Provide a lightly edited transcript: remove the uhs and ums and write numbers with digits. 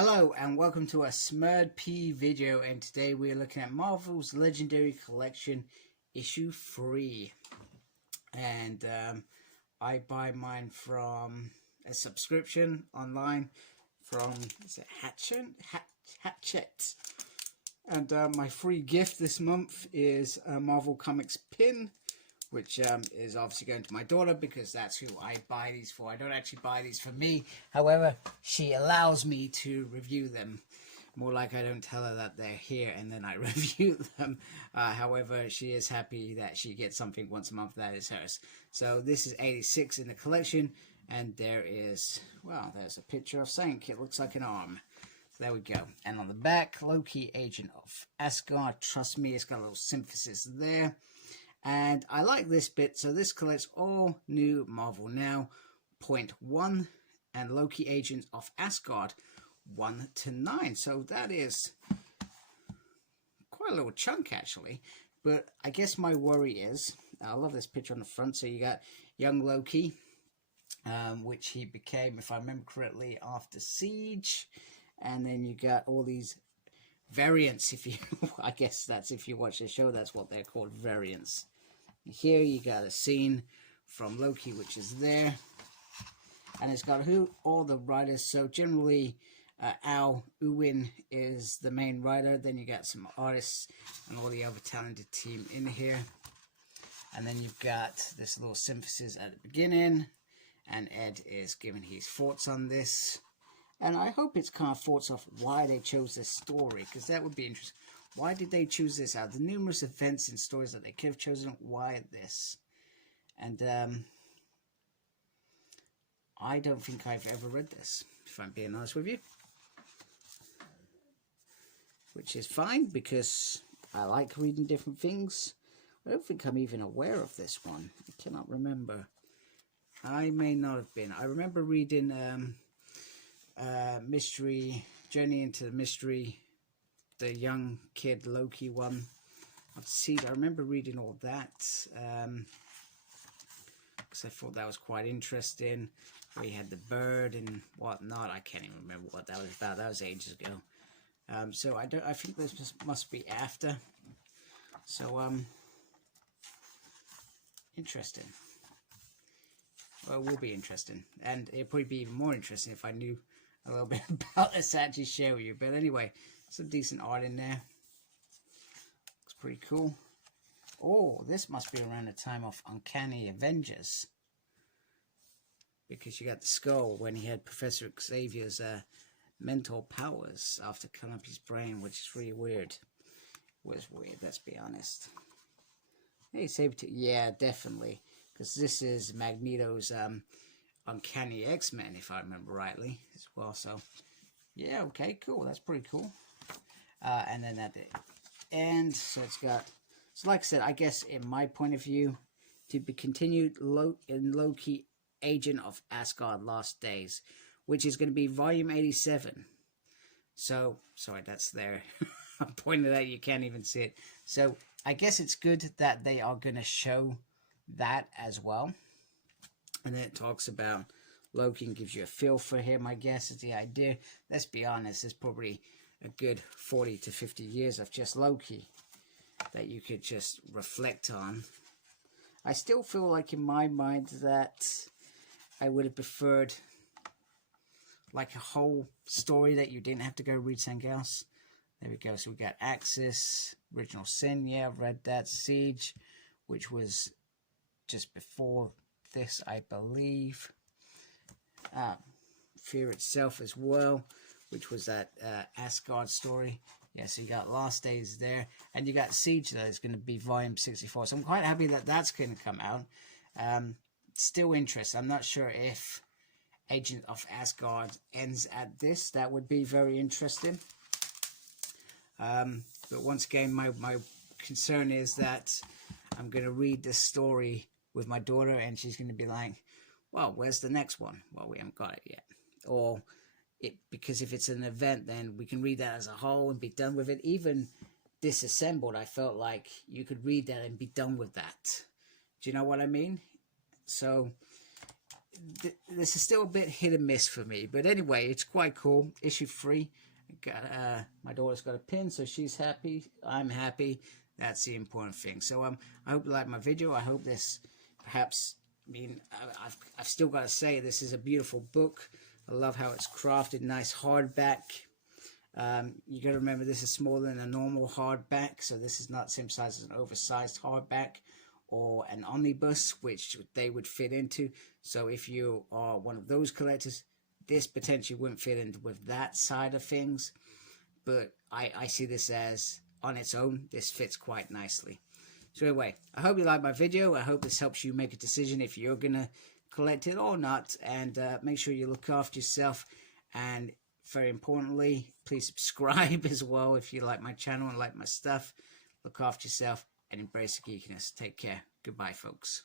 Hello and welcome to a Smurd P video, and today we are looking at Marvel's Legendary Collection issue 3. And I buy mine from a subscription online from, is it Hatchet? And my free gift this month is a Marvel Comics pin, which is obviously going to my daughter because that's who I buy these for. I don't actually buy these for me. However, she allows me to review them. More like I don't tell her that they're here and then I review them. However, she is happy that she gets something once a month that is hers. So this is 86 in the collection, and there is, well, there's a picture of Sank. It looks like an arm. So there we go. And on the back, Loki, agent of Asgard. Trust me, it's got a little synthesis there. And I like this bit. So this collects all new Marvel Now, .1, and Loki, Agent of Asgard, 1 to 9. So that is quite a little chunk, actually. But I guess my worry is, I love this picture on the front. So you got young Loki, which he became, if I remember correctly, after Siege. And then you got all these variants, if you I guess that's, if you watch the show, that's what they're called, variants. Here you got a scene from Loki, which is there, and it's got all the writers. So generally Al Ewing is the main writer, then you got some artists and all the other talented team in here, and then you've got this little synthesis at the beginning, and Ed is giving his thoughts on this. And I hope it's kind of thoughts of why they chose this story, because that would be interesting. Why did they choose this out of the numerous events and stories that they could have chosen? Why this? And I don't think I've ever read this, if I'm being honest with you. Which is fine, because I like reading different things. I don't think I'm even aware of this one. I cannot remember. I may not have been. I remember reading Mystery, Journey into the Mystery, the young kid Loki one. I remember reading all that because I thought that was quite interesting, where you had the bird and whatnot. I can't even remember what that was about. That was ages ago. So I think this must be after. So interesting. Well, it will be interesting, and it'd probably be even more interesting if I knew a little bit about this to actually share with you. But anyway, some decent art in there. Looks pretty cool. Oh, this must be around the time of Uncanny Avengers, because you got the skull when he had Professor Xavier's mental powers after cutting up his brain, which is really weird. It was weird, let's be honest. Hey, Sabertooth. Yeah, definitely, because this is Magneto's Uncanny X-Men, if I remember rightly, as well. So yeah, okay, cool, that's pretty cool. And then at the end, so it's got, so like I said, I guess in my point of view, to be continued in Loki, Agent of Asgard, Last Days, which is going to be volume 87. So sorry, that's there. I'm pointing at, you can't even see it. So I guess it's good that they are going to show that as well. And then it talks about Loki and gives you a feel for him, I guess, is the idea. Let's be honest, there's probably a good 40 to 50 years of just Loki that you could just reflect on. I still feel like in my mind that I would have preferred like a whole story that you didn't have to go read something else. There we go. So we got Axis, Original Sin, yeah, I've read that. Siege, which was just before this, I believe. Fear Itself as well, which was that Asgard story. Yeah, so you got Last Days there, and you got Siege that is going to be volume 64. So I'm quite happy that that's going to come out. Still interested. I'm not sure if Agent of Asgard ends at this. That would be very interesting. But once again, my concern is that I'm going to read this story with my daughter, and she's going to be like, well, where's the next one? Well, we haven't got it yet. Or because if it's an event, then we can read that as a whole and be done with it. Even Disassembled, I felt like you could read that and be done with that. Do you know what I mean? So this is still a bit hit and miss for me. But anyway, it's quite cool. Issue 3. Got my daughter's got a pin, so she's happy. I'm happy. That's the important thing. So I hope you like my video. I hope this perhaps. I mean, I've still got to say this is a beautiful book. I love how it's crafted, nice hardback. You got to remember this is smaller than a normal hardback, so this is not the same size as an oversized hardback or an omnibus, which they would fit into. So if you are one of those collectors, this potentially wouldn't fit into with that side of things. But I see this as, on its own, this fits quite nicely. So anyway, I hope you like my video. I hope this helps you make a decision if you're going to collect it or not. And make sure you look after yourself. And very importantly, please subscribe as well if you like my channel and like my stuff. Look after yourself and embrace the geekiness. Take care. Goodbye, folks.